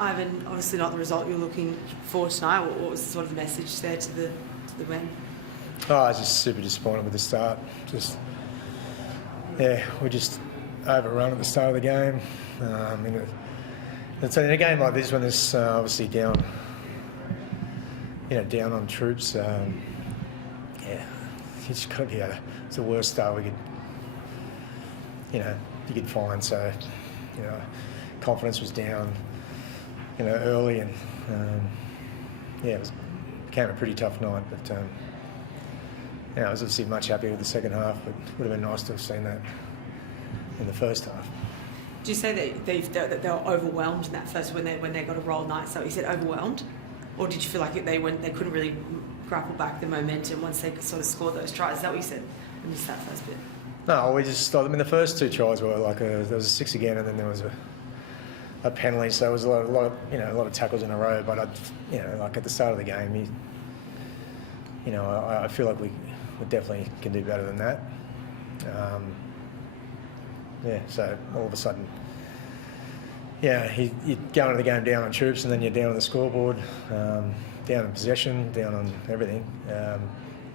Ivan, obviously not the result you were looking for tonight. What was sort of the message there to the men? Oh, I was just super disappointed with the start. We just overrun at the start of the game. In a game like this, when there's obviously down on troops, you just got to be it's the worst start you could find. So, confidence was down, early, and it became a pretty tough night. But I was obviously much happier with the second half. But it would have been nice to have seen that in the first half. Did you say that they were overwhelmed in that first when they got a roll night? So you said overwhelmed, or did you feel like they couldn't really grapple back the momentum once they sort of scored those tries? Is that what you said? I missed that first bit. No, we just. The first two tries were there was a 6 again, and then there was a penalty. So it was a lot of tackles in a row. But at the start of the game, I feel like we definitely can do better than that. So all of a sudden, you go into the game down on troops, and then you're down on the scoreboard, down in possession, down on everything.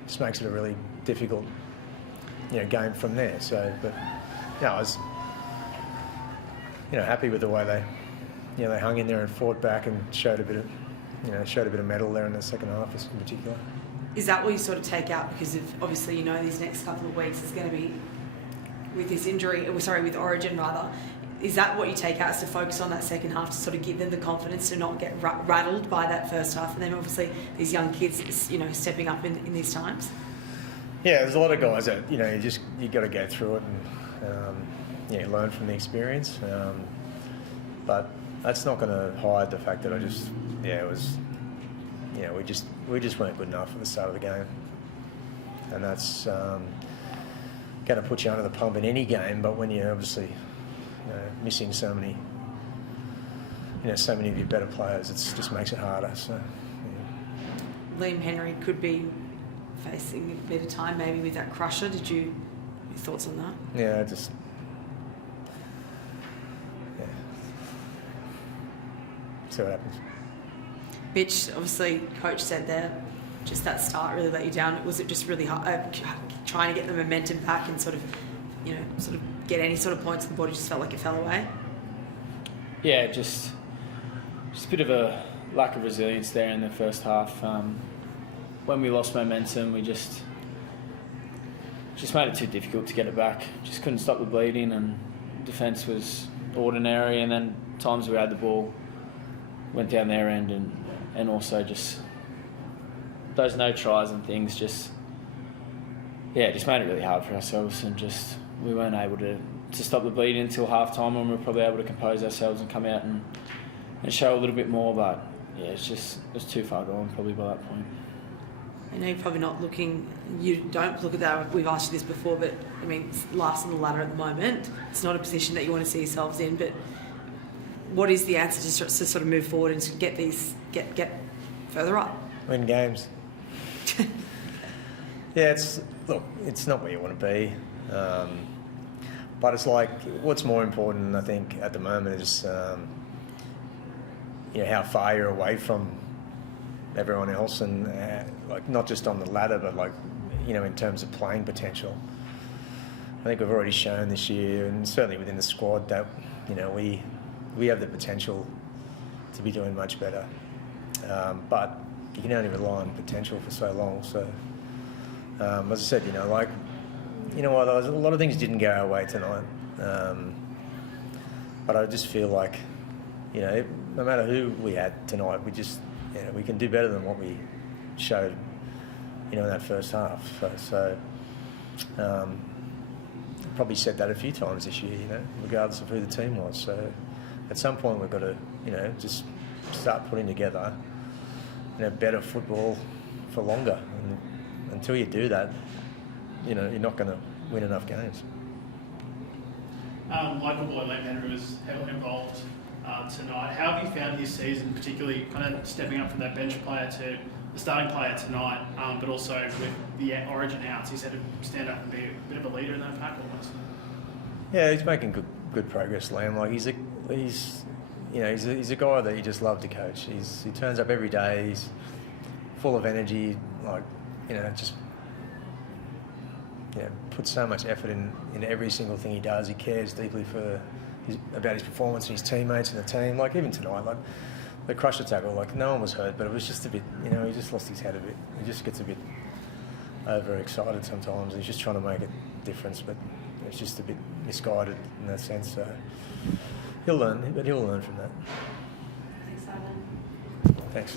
Just makes it a really difficult, game from there. So, but I was, happy with the way they hung in there and fought back and showed a bit of mettle there in the second half, in particular. Is that what you sort of take out? Because obviously these next couple of weeks is going to be with this injury, with Origin rather. Is that what you take out, is to focus on that second half to sort of give them the confidence to not get rattled by that first half? And then obviously these young kids, stepping up in these times. Yeah, there's a lot of guys that, you got to go through it and, learn from the experience. But that's not going to hide the fact that we just weren't good enough at the start of the game. And that's going to put you under the pump in any game, but when you're obviously missing so many of your better players, it just makes it harder. So, Liam Henry could be facing a bit of time maybe with that crusher. Your thoughts on that? Yeah, see what happens. Mitch, obviously, coach said there, just that start really let you down. Was it just really hard, trying to get the momentum back and sort of get any sort of points on the board? You just felt like it fell away? Yeah, just a bit of a lack of resilience there in the first half. When we lost momentum, we just made it too difficult to get it back. Just couldn't stop the bleeding, and defence was ordinary. And then times we had the ball, went down their end, and also just those no tries and things just made it really hard for ourselves, and just we weren't able to stop the bleeding until half time, when we were probably able to compose ourselves and come out and show a little bit more. But it was too far gone probably by that point. I know you're probably not looking, you don't look at that, we've asked you this before, but it's last on the ladder at the moment. It's not a position that you want to see yourselves in, but what is the answer to sort of move forward and to get further up? Win games. It's not where you want to be. But it's what's more important, I think, at the moment is, how far you're away from everyone else, and not just on the ladder, but in terms of playing potential. I think we've already shown this year, and certainly within the squad, that we have the potential to be doing much better. But you can only rely on potential for so long. So, as I said, there was a lot of things didn't go our way tonight. But I just feel like, no matter who we had tonight, we can do better than what we showed, in that first half. So probably said that a few times this year, regardless of who the team was. So at some point we've got to, just start putting together, better football for longer. And until you do that, you're not going to win enough games. Michael Boyd, Liam Henry was heavily involved tonight. How have you found his season, particularly kind of stepping up from that bench player to the starting player tonight, but also with the Origin outs? He's had to stand up and be a bit of a leader in that pack almost. Yeah, he's making good progress, Liam. you know, he's a guy that you just love to coach. He turns up every day. He's full of energy. Like, you know, just puts so much effort in every single thing he does. He cares deeply about his performance and his teammates and the team. Like even tonight, like the crusher tackle, like no one was hurt, but it was just a bit, you know, he just lost his head a bit. He just gets a bit overexcited sometimes. He's just trying to make a difference, but it's just a bit misguided in that sense. So he'll learn from that. Thanks, Simon. Thanks.